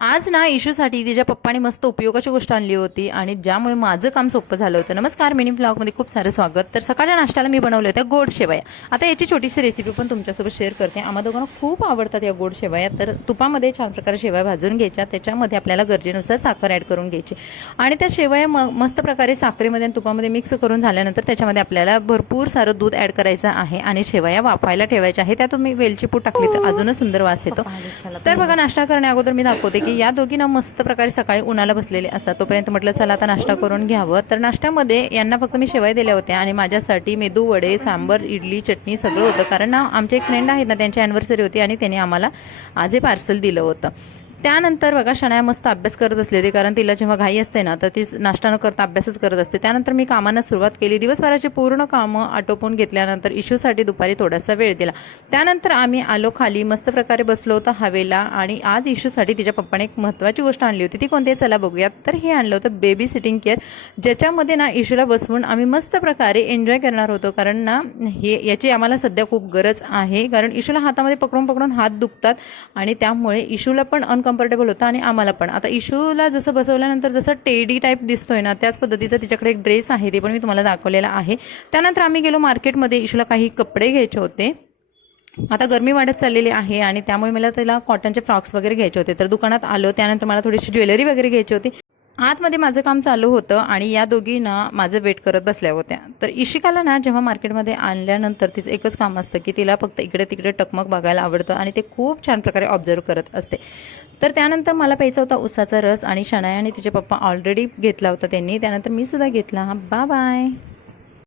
आज ना इशूसाठी तिच्या पप्पाने मस्त उपयोगाची गोष्ट आणली होती आणि ज्यामुळे माझं काम सोपं झालं होतं. नमस्कार, मिनी ब्लॉगमध्ये खूप सारं स्वागत. तर सकाळच्या नाश्त्याला मी बनवल्या होत्या गोड शेवया. आता याची छोटीशी रेसिपी पण तुमच्यासोबत शेअर करते. आम्हा दोघांना खूप आवडतात या गोड शेवया. तर तुपामध्ये छान प्रकारे शेवया भाजून घ्यायच्या, त्याच्यामध्ये आपल्याला गरजेनुसार साखर ॲड करून घ्यायची आणि त्या शेवया मस्त प्रकारे साखरेमध्ये आणि तुपामध्ये मिक्स करून झाल्यानंतर त्याच्यामध्ये आपल्याला भरपूर सारं दूध ॲड करायचं आहे आणि शेवया वाफायला ठेवायच्या आहे. त्यात तुम्ही वेलची पूड टाकली तर अजूनच सुंदर वास येतो. तर बघा, नाश्ता करण्या अगोदर मी दाखवते की या दोघींना मस्त प्रकारे सकाळी उन्हाला बसलेले असतात. तोपर्यंत म्हटलं चला आता नाश्ता करून घ्यावं. तर नाश्त्यामध्ये यांना फक्त मी शेवया दिल्या होत्या आणि माझ्यासाठी मेदू वडे, सांबर, इडली, चटणी सगळं होतं. कारण ना आमचे एक फ्रेंड आहेत ना, त्यांची ॲनिव्हर्सरी होती आणि त्यांनी आम्हाला आज हे पार्सल दिलं होतं. त्यानंतर बघा, शनाया मस्त अभ्यास करत बसली होती. कारण तिला जेव्हा घाई असते ना तर ती नाश्ता न करता अभ्यासच करत असते. त्यानंतर मी कामांना सुरुवात केली. दिवसभराची पूर्ण कामं आटोपून घेतल्यानंतर इशूसाठी दुपारी थोडासा वेळ दिला. त्यानंतर आम्ही आलो खाली, मस्त प्रकारे बसलो होतो हवेला. आणि आज इशूसाठी तिच्या पप्पाने एक महत्त्वाची गोष्ट आणली होती. ती कोणती आहे चला बघूयात. तर हे आणलं होतं बेबी सिटिंग केअर, ज्याच्यामध्ये ना इशूला बसवून आम्ही मस्त प्रकारे एन्जॉय करणार होतो. कारण ना याची आम्हाला सध्या खूप गरज आहे. कारण इशूला हातामध्ये पकडून पकडून हात दुखतात आणि त्यामुळे इशूला पण कम्फर्टेबल होतं आणि आम्हाला पण. आता इशूला जसं बसवल्यानंतर जसं टेडी टाईप दिसतोय ना, त्याच पद्धतीचा तिच्याकडे एक ड्रेस आहे, ते पण मी तुम्हाला दाखवलेला आहे. त्यानंतर आम्ही गेलो मार्केटमध्ये. इशूला काही कपडे घ्यायचे होते. आता गरमी वाढत चाललेली आहे आणि त्यामुळे मला त्याला कॉटनचे फ्रॉक्स वगैरे घ्यायचे होते. तर दुकानात आलो. त्यानंतर मला थोडीशी ज्वेलरी वगैरे घ्यायची होती. आतमध्ये माझं काम चालू होतं आणि या दोघी ना माझं वेट करत बसल्या होत्या. तर इशिकाला ना जेव्हा मार्केटमध्ये आणल्यानंतर तिचं एकच काम असतं की तिला फक्त इकडे तिकडे टकमक बघायला आवडतं आणि ते खूप छान प्रकारे ऑब्झर्व करत असते. तर त्यानंतर मला प्यायचा होता उसाचा रस आणि शनाया आणि तिचे पप्पा ऑलरेडी घेतला होता त्यांनी. त्यानंतर मी सुद्धा घेतला. Bye bye.